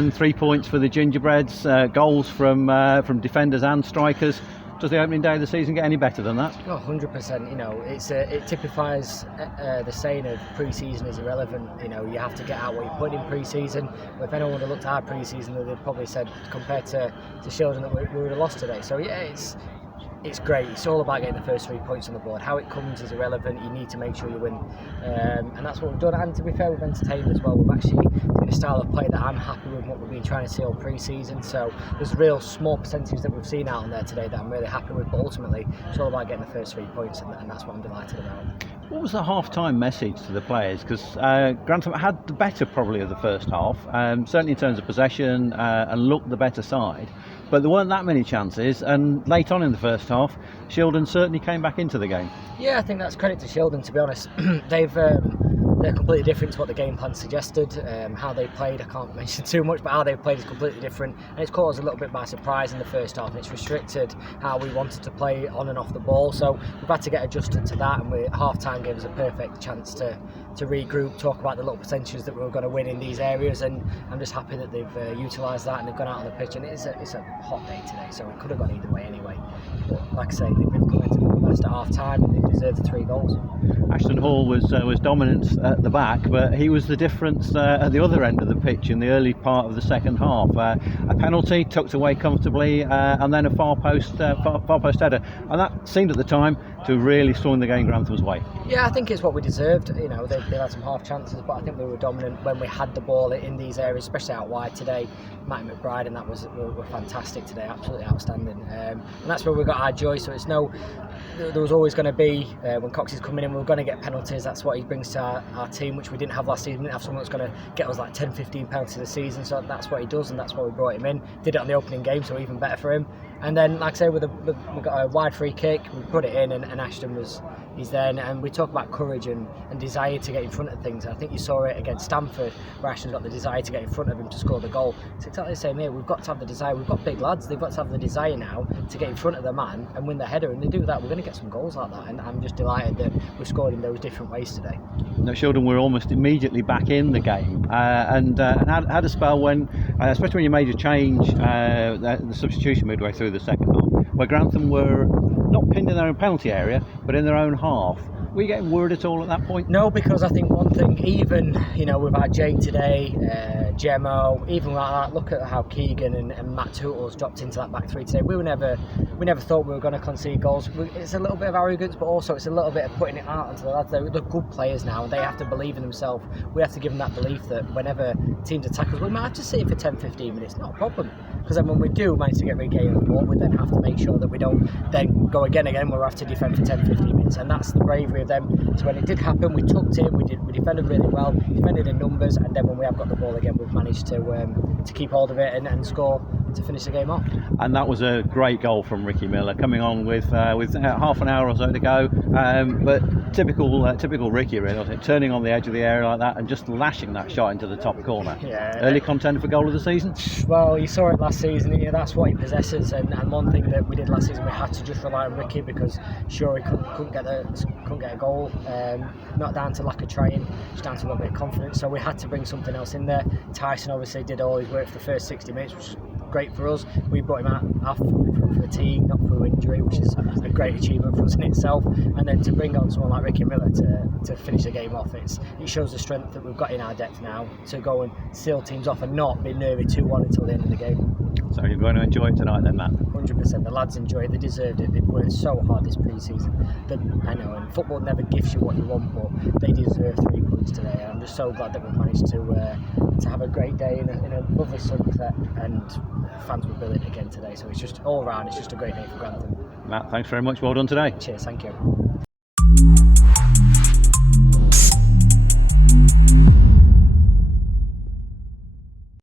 11, 3 points for the Gingerbreads, goals from defenders and strikers. Does the opening day of the season get any better than that? Oh, 100%. You know, it typifies the saying of pre-season is irrelevant. You know, you have to get out what you put in pre-season. If anyone would have looked at our pre-season, they'd probably said compared to Shildon that we would have lost today. So yeah, it's great. It's all about getting the first 3 points on the board. How it comes is irrelevant. You need to make sure you win, and that's what we've done. And to be fair, we've entertained as well. We've actually done a style of play that I'm happy with, what we've been trying to see all pre-season. So there's a real small percentage that we've seen out on there today that I'm really happy with. But ultimately, it's all about getting the first 3 points, and that's what I'm delighted about. What was the half-time message to the players? Because Grantham had the better probably of the first half, certainly in terms of possession, and looked the better side. But there weren't that many chances, and late on in the first half, Shildon certainly came back into the game. Yeah, I think that's credit to Shildon, to be honest. They're completely different to what the game plan suggested. How they played, I can't mention too much, but how they played is completely different, and it's caught us a little bit by surprise in the first half, and it's restricted how we wanted to play on and off the ball. So we've had to get adjusted to that, and half-time gave us a perfect chance to regroup, talk about the little percentages that we were going to win in these areas, and I'm just happy that they've utilised that and they've gone out on the pitch. And it's a hot day today, so it could have gone either way anyway. But like I say, they've been coming to the best at half-time, and they deserved the 3 goals. Ashton Hall was dominant at the back, but he was the difference at the other end of the pitch in the early part of the second half. A penalty tucked away comfortably, and then a far post header, and that seemed at the time to really swing the game Grantham's way. Yeah, I think it's what we deserved. You know, they had some half chances, but I think we were dominant when we had the ball in these areas, especially out wide today. Matt McBride and that were fantastic today, absolutely outstanding, and that's where we got our joy. So there was always going to be, when Cox is coming in, we were going to get penalties. That's what he brings to our team, which we didn't have last season. We didn't have someone that's going to get us like 10-15 penalties a season, so that's what he does, and that's why we brought him in. Did it on the opening game, so even better for him. And then, like I say, we got a wide free kick, we put it in, and Ashton he's there. And we talk about courage and desire to get in front of things. I think you saw it against Stamford, where Ashton's got the desire to get in front of him to score the goal. It's exactly the same here. We've got to have the desire. We've got big lads. They've got to have the desire now to get in front of the man and win the header. And they do that, we're going to get some goals like that. And I'm just delighted that we've scored in those different ways today. Now, Shildon were almost immediately back in the game, and had a spell when, especially when you made a change, the substitution midway through the second half, where Grantham were not pinned in their own penalty area, but in their own half. Were you getting worried at all at that point? No, because I think one thing, even we've had Jake today, Gemmo, even like that. Look at how Keegan and Matt Tootle's dropped into that back three today. We never thought we were going to concede goals. It's a little bit of arrogance, but also it's a little bit of putting it out onto the lads. They're good players now, and they have to believe in themselves. We have to give them that belief that whenever teams attack us, we might have to sit for 10-15 minutes, not a problem. Because then when we do manage to get regained on the ball, we then have to make sure that we don't then go again, we'll have to defend for 10-15 minutes, and that's the bravery of them. So when it did happen, we tucked in, we defended really well, defended in numbers, and then when we have got the ball again, we've managed to keep hold of it and score to finish the game off. And that was a great goal from Ricky Miller, coming on with half an hour or so to go, but typical Ricky, really, wasn't it? Turning on the edge of the area like that and just lashing that shot into the top corner. Yeah. Early contender for goal of the season? Well, you saw it last season, that's what he possesses, and one thing that we did last season, we had to just rely on Ricky because sure he couldn't get a goal, not down to lack of trying, just down to a little bit of confidence, so we had to bring something else in there. Tyson obviously did all his work for the first 60 minutes, which was great for us. We brought him out through fatigue, not through injury, which is a great achievement for us in itself. And then to bring on someone like Ricky Miller to finish the game off, it shows the strength that we've got in our depth now to go and seal teams off and not be nervy 2-1 until the end of the game. So you're going to enjoy it tonight then, Matt? 100%. The lads enjoy it. They deserved it. They've worked so hard this pre-season. I know, and football never gives you what you want, but they deserve 3 points today. I'm just so glad that we've managed to have a great day in a lovely sunset, and fans were brilliant again today. So it's just all round. It's just a great day for Grantham. Matt, thanks very much. Well done today. Cheers. Thank you.